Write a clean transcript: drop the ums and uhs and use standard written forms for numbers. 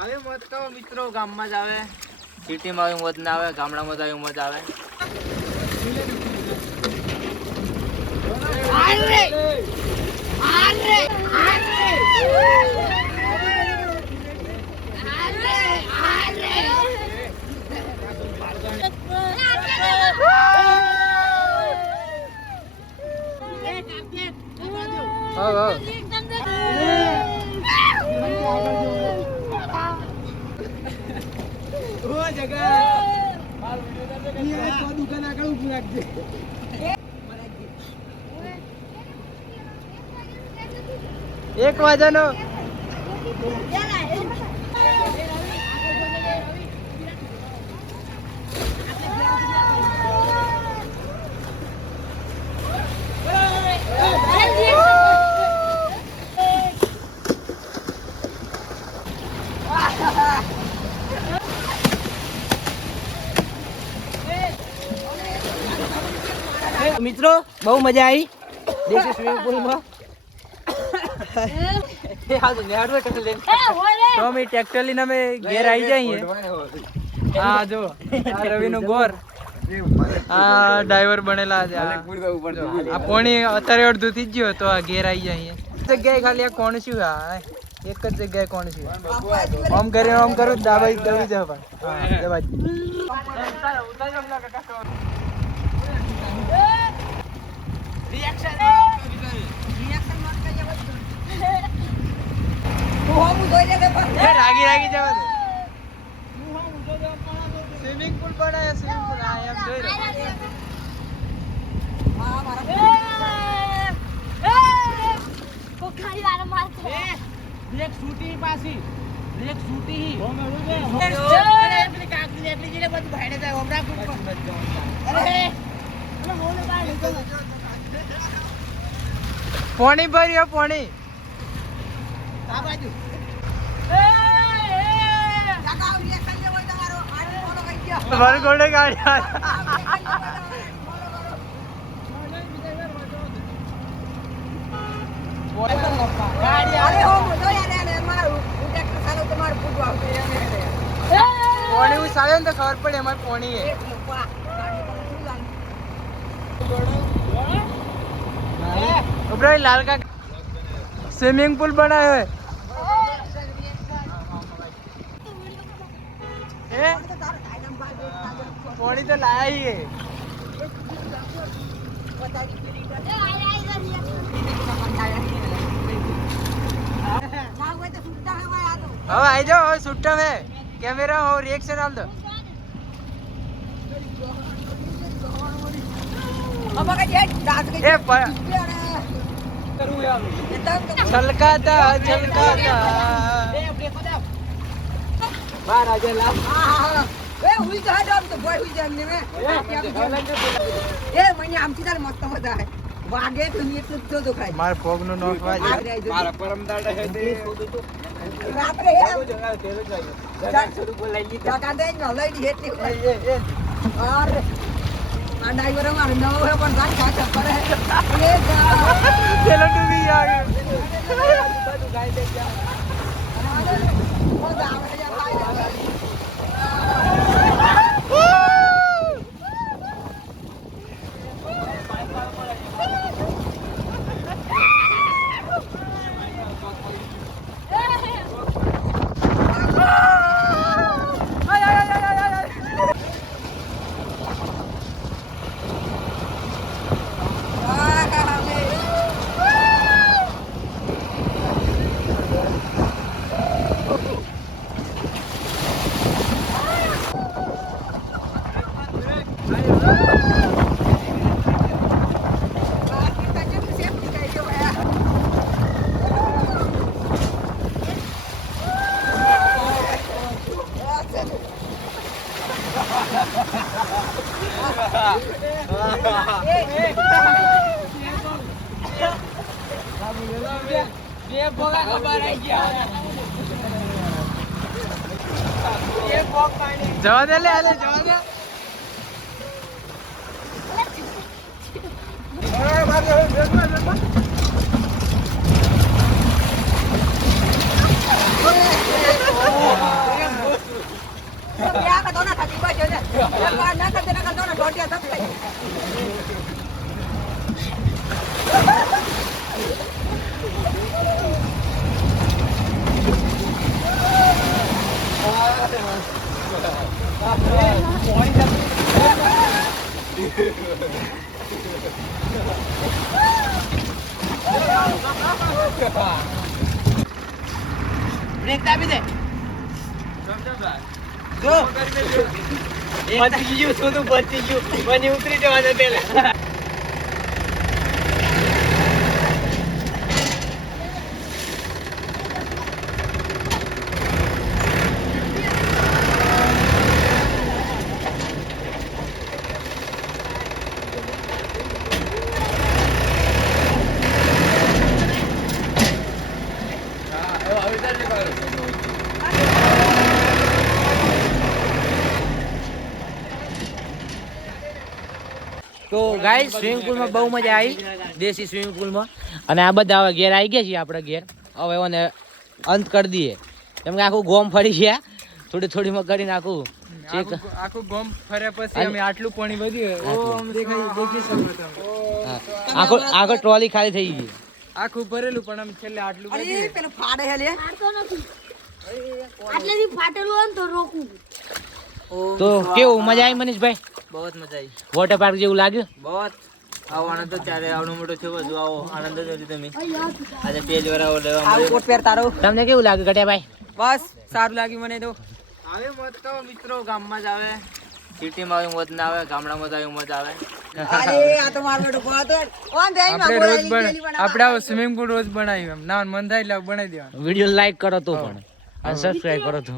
આવે મત કહો મિત્રો, ગામમાં જ આવે, સિટીમાં આવી મત ના આવે, ગામડામાં જ આવી મત આવે. એક વાગ્યાનો મિત્રો બહુ મજા આવી દેશી સ્વિમિંગ પૂલમાં. તો અમે ટ્રેક્ટર લઈને અમે ઘેર આવી જઈએ. હા જો આ રવિ નો ગોર, આ ડ્રાઈવર બનેલા છે. આ પોણી અત્યારે અડધું થઈ ગયો તો આ ઘેર આવી જઈએ. જગ્યાએ ખાલી આ કોણ શું, આ એક જ જગ્યાએ કોણ છે. આમ કરીને આમ કરું દાબાઈ દબી જાય રાગી રાગી જવા દે. સ્વિમિંગ પુલ બનાવ્યો, સ્વિમિંગ પુલ. આ એમ જોઈ બ્રેક છૂટી પાછી, બ્રેક છૂટી પોણી ભર્યો પોણી આ બાજુ. વરઘોડે ગાડી પોણી સારે તો ખબર પડે અમારે પોણી લાલ કા સ્વિમિંગ પુલ બનાવ્યો है પોણી તો લાયા હવે આવી જાઓ. હવે છૂટા હે कैमरा और रिएक्शन डाल दो. छलकाता छलकाता बाहर आ जा. ए हुई जा हम तो बॉय हुई जाने में ए मैंने आमची तार मस्त मजा है वागे तो ये तो दुखाय मार फोग नो नॉक वाज मारा परमदाड़ है ते रात रे जान शुरू बोलाई ली काका दे न लई दी हेती और आ ड्राइवर मार नो है पण गाड़ी का पर है ये चलो तू भी आ गए तू गाड़ी दे जा मजा आ गया जवा दे ले आले जवा दे अरे भाग ના કરતે ના કરતો ને ટોટિયા થપ થઈ. બ્રેક દાબી દે. જો બચી ગયું શું તું બચી ગયું મને ઉતરી જવા દે પેલા. તો ગાઈસ સ્વિમિંગ પુલમાં બહુ મજા આવી, દેશી સ્વિમિંગ પુલમાં. અને આ બધા હવે ઘેર આવી ગયા છીએ આપણે ઘેર. હવે એને અંત કરી દઈએ કેમ કે આખું ગોમ ફરી ગયા, થોડી થોડીમાં કરીને આખું આખું ગોમ ફર્યા પછી અમે આટલું પાણી વધ્યું દેખી શકો તમે. આખો ટ્રોલી ખાલી થઈ ગઈ. આખું ભરેલું પણ અમે છેલ્લે આટલું અરે વધ્યું. પેલો ફાડે હે લે. આટલેથી ફાટેલું હોય ને તો રોકવું. તો કેવું મજા આવી મનીષભાઈ? બહુ જ મજા આવી, વોટર પાર્ક જેવું લાગ્યું? બહુ આવો આનંદ તો ચાલે, આવડો મોટો છે બધું, આવો આનંદ જ હતી તમે. આજે પેજ વાળા લેવા આવું મળ્યો. કોટ પહેર તારો. તમને કેવું લાગ્યું ગટિયાભાઈ? બસ સારું લાગ્યું મને તો. આવે મત તો મિત્રો ગામમાં જ આવે, સિટીમાં આવી મત ના આવે, ગામડામાં જ આવી મત આવે. અરે આ તો મારો બેટો બહુ હતો. કોણ જાય માં આપણે રોજ બોલાવી આપણે આવો સ્વિમિંગ પુલ રોજ બનાવ્યું એમ ના મન થાય એટલે બનાવી દેવાનું. વિડીયો લાઈક કરો તો પણ અને સબસ્ક્રાઇબ કરો તો.